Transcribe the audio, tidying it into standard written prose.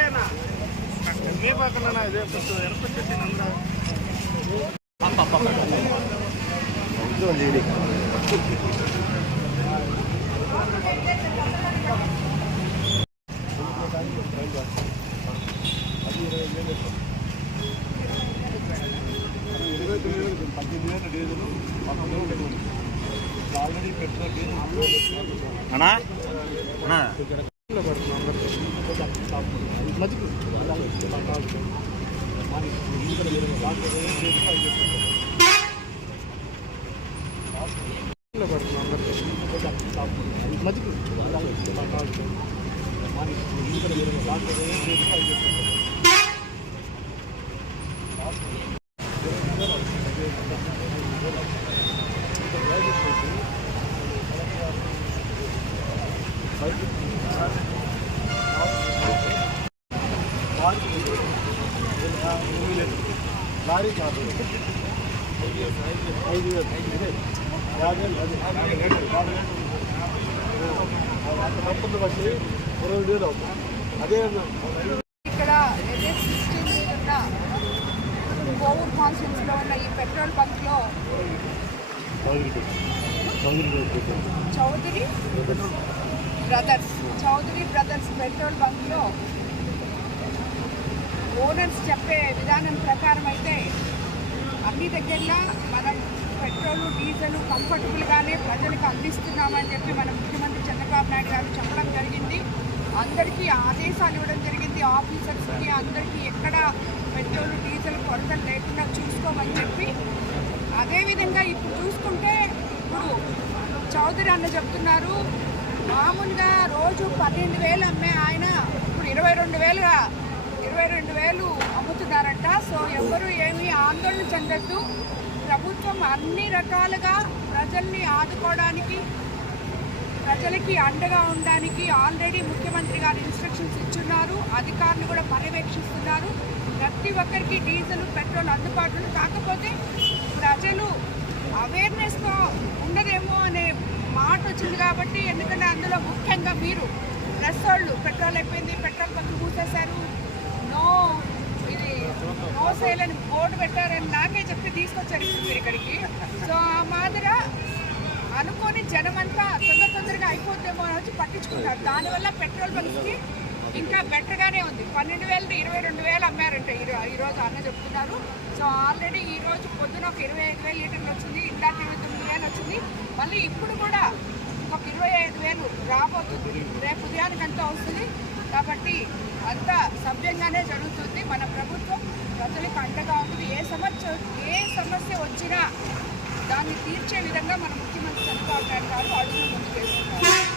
రాయనా ఏ పక్కన ఇదే కొంచెం వెనకొచ్చేసి ఆల్రెడీ పెట్రోల్ అన్నా లారీ కాదు 5,000 బట్టి 20,000 అవుతుంది. అదే ఇక్కడ కోవూరు కాన్స్టిట్యూన్సీలో ఉన్న ఈ పెట్రోల్ బంక్లో చౌదరి బ్రదర్స్ పెట్రోల్ బంక్లో ఓనర్స్ చెప్పే విధానం ప్రకారం అయితే అన్ని దగ్గరలో మనం పెట్రోలు డీజిల్ కంఫర్టబుల్గానే ప్రజలకు అందిస్తున్నామని చెప్పి మన ముఖ్యమంత్రి చంద్రబాబు నాయుడు గారు చెప్పడం జరిగింది. అందరికీ ఆదేశాలు ఇవ్వడం జరిగింది. ఆఫీసర్స్కి అందరికీ ఎక్కడ పెట్రోలు డీజిల్ కొరతలు లేకుండా చూసుకోమని చెప్పి. అదేవిధంగా ఇప్పుడు చూసుకుంటే ఇప్పుడు చౌదరి అన్న చెప్తున్నారు మామూలుగా రోజు 12,000 అమ్మే ఆయన ఇప్పుడు 22,000 అమ్ముతున్నారంట. సో ఎవరు ఏమీ ఆందోళన చెందొద్దు. ప్రభుత్వం అన్ని రకాలుగా ప్రజల్ని ఆదుకోవడానికి ప్రజలకి అండగా ఉండడానికి ఆల్రెడీ ముఖ్యమంత్రి గారు ఇన్స్ట్రక్షన్స్ ఇచ్చున్నారు. అధికారులు కూడా పర్యవేక్షిస్తున్నారు. ప్రతి ఒక్కరికి డీజిల్ పెట్రోల్ అందుబాటులో. కాకపోతే ప్రజలు అవేర్నెస్తో ఉండదేమో అనే మాట వచ్చింది కాబట్టి, ఎందుకంటే అందులో ముఖ్యంగా మీరు ప్రెస్ వాళ్ళు పెట్రోల్ అయిపోయింది, పెట్రోల్ బంకులు మూసేశారు, నో సేల్ అని బోర్డు పెట్టారని నాకే చెప్పి తీసుకొచ్చారు మీరు ఇక్కడికి. సో ఆ మాదిర అనుకోని జనమంతా తొందరగా అయిపోద్దేమో అని వచ్చి పట్టించుకుంటారు. దానివల్ల పెట్రోల్ బంక్స్కి ఇంకా బెటర్గానే ఉంది. 12,000 22,000 అమ్మారంటే ఈరోజు అన్న చెప్తున్నారు. సో ఆల్రెడీ ఈరోజు పొద్దున ఒక 25,000 లీటర్లు వచ్చింది, ఇందాక 29,000 వచ్చింది. మళ్ళీ ఇప్పుడు కూడా ఒక 25,000 రాబోతుంది. రేపు ఉదయానికంతా వస్తుంది. కాబట్టి అంతా సభ్యంగానే జరుగుతుంది. మన ప్రభుత్వం ప్రజలకు అండగా ఉంటుంది. ఏ సమస్య వచ్చినా దాన్ని తీర్చే విధంగా మన ముఖ్యమంత్రి చంద్రబాబు నాయుడు గారు అడుగులు ముందుకు వేస్తున్నారు.